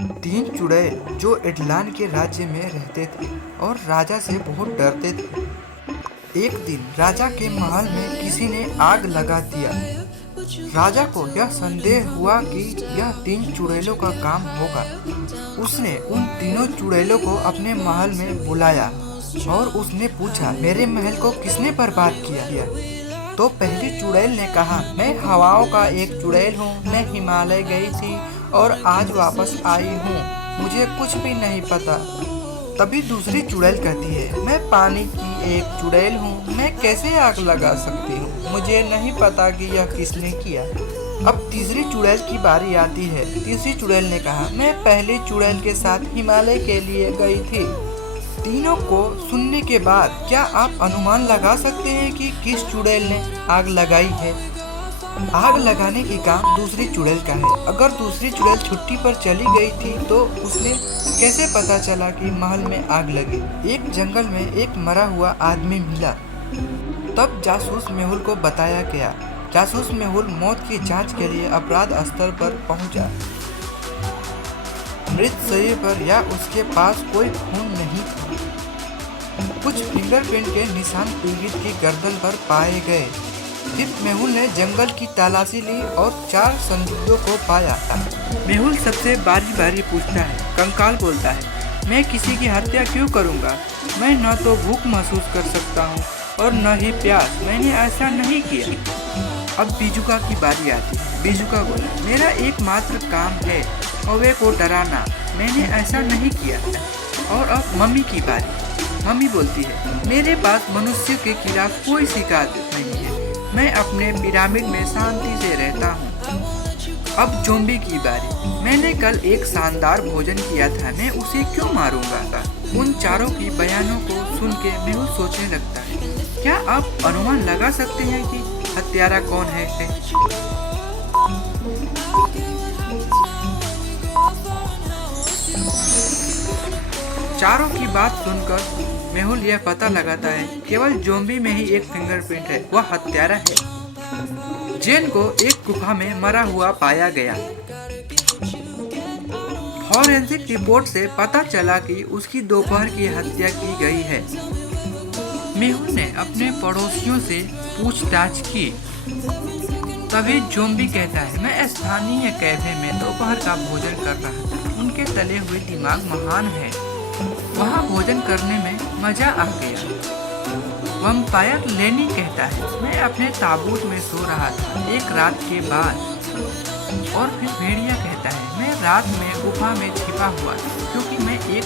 तीन चुड़ैल जो एडलान के राज्य में रहते थे और राजा से बहुत डरते थे। एक दिन राजा के महल में किसी ने आग लगा दिया। राजा को यह संदेह हुआ कि यह तीन चुड़ैलों का काम होगा। उसने उन तीनों चुड़ैलों को अपने महल में बुलाया और उसने पूछा, मेरे महल को किसने बर्बाद किया? तो पहली चुड़ैल ने कहा, मैं हवाओं का एक चुड़ैल हूँ। मैं हिमालय गई थी और आज वापस आई हूँ। मुझे कुछ भी नहीं पता। तभी दूसरी चुड़ैल कहती है, मैं पानी की एक चुड़ैल हूँ। मैं कैसे आग लगा सकती हूँ? मुझे नहीं पता कि यह किसने किया। अब तीसरी चुड़ैल की बारी आती है। तीसरी चुड़ैल ने कहा, मैं पहली चुड़ैल के साथ हिमालय के लिए गई थी। तीनों को सुनने के बाद क्या आप अनुमान लगा सकते हैं कि किस चुड़ैल ने आग लगाई है? आग लगाने की काम दूसरी चुड़ैल का है। अगर दूसरी चुड़ैल छुट्टी पर चली गई थी तो उसने कैसे पता चला कि महल में आग लगी? एक जंगल में एक मरा हुआ आदमी मिला। तब जासूस मेहुल को बताया गया। जासूस मेहुल मौत की जांच के लिए अपराध स्थल पर पहुंचा। मृत शरीर पर या उसके पास कोई खून नहीं था। कुछ फिंगरप्रिंट के निशान पीड़ित की गर्दन पर पाए गए। फिर मेहुल ने जंगल की तलाशी ली और 4 संदिग्धों को पाया। मेहुल सबसे बारी बारी पूछता है। कंकाल बोलता है, मैं किसी की हत्या क्यों करूंगा? मैं न तो भूख महसूस कर सकता हूँ और न ही प्यास। मैंने ऐसा नहीं किया। अब बीजुका की बारी आती है। बीजुका बोला, मेरा एकमात्र काम है कौवे को डराना। मैंने ऐसा नहीं किया। और अब मम्मी की बारी। मम्मी बोलती है, मेरे पास मनुष्य के खिलाफ कोई शिकायत नहीं है। मैं अपने पिरामिड में शांति से रहता हूँ। अब ज़ॉम्बी की बारी। मैंने कल एक शानदार भोजन किया था। मैं उसे क्यों मारूंगा? उन चारों की बयानों को सुन के मेहुल सोचने लगता है, क्या आप अनुमान लगा सकते हैं कि हत्यारा कौन है? चारों की बात सुनकर मेहुल यह पता लगाता है केवल ज़ॉम्बी में ही एक फिंगरप्रिंट है, वह हत्यारा है। जेन को एक गुफा में मरा हुआ पाया गया। फॉरेंसिक रिपोर्ट से पता चला कि उसकी दोपहर की हत्या की गई है। मेहुल ने अपने पड़ोसियों से पूछताछ की। तभी ज़ॉम्बी कहता है, मैं स्थानीय कैफे में दोपहर का भोजन कर रहा था। उनके तले हुए दिमाग महान है। वहाँ भोजन करने में मजा आ गया। वम्पायर लेनी कहता है, मैं अपने ताबूत में सो रहा था एक रात के बाद। और फिर भेड़िया कहता है, मैं रात में गुफा में छिपा हुआ था क्योंकि मैं एक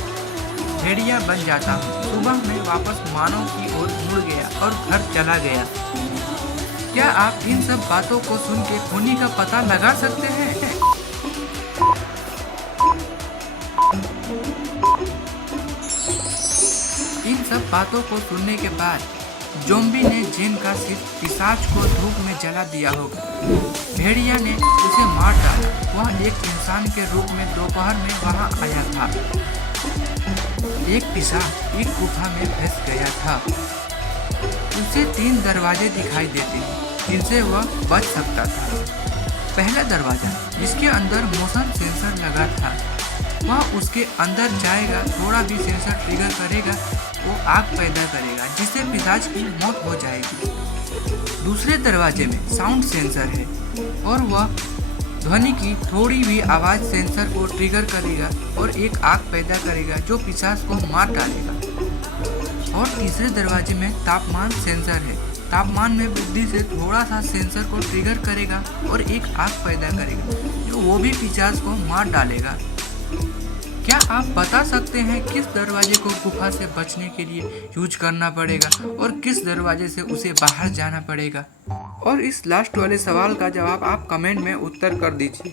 भेड़िया बन जाता हूँ। सुबह में वापस मानव की ओर मुड़ गया और घर चला गया। क्या आप इन सब बातों को सुन के खूनी का पता लगा सकते हैं? इन सब बातों को सुनने के बाद ज़ॉम्बी ने जेन का सिर पिशाच को धूप में जला दिया होगा। भेड़िया ने उसे मार डाला। वह एक इंसान के रूप में दोपहर में वहां आया था। एक पिशाच एक गुफा में फंस गया था। उसे 3 दरवाजे दिखाई देते हैं जिनसे वह बच सकता था। पहला दरवाजा जिसके अंदर मोशन सेंसर लगा था, वह उसके अंदर जाएगा, थोड़ा भी सेंसर ट्रिगर करेगा, वो आग पैदा करेगा जिससे पिशाच की मौत हो जाएगी। दूसरे दरवाजे में साउंड सेंसर है और वह ध्वनि की थोड़ी भी आवाज़ सेंसर को ट्रिगर करेगा और एक आग पैदा करेगा जो पिशाच को मार डालेगा। और तीसरे दरवाजे में तापमान सेंसर है। तापमान में वृद्धि से थोड़ा सा सेंसर को ट्रिगर करेगा और एक आग पैदा करेगा जो वो भी पिशाच को मार डालेगा। क्या आप बता सकते हैं किस दरवाजे को गुफा से बचने के लिए यूज करना पड़ेगा और किस दरवाजे से उसे बाहर जाना पड़ेगा? और इस लास्ट वाले सवाल का जवाब आप कमेंट में उत्तर कर दीजिए।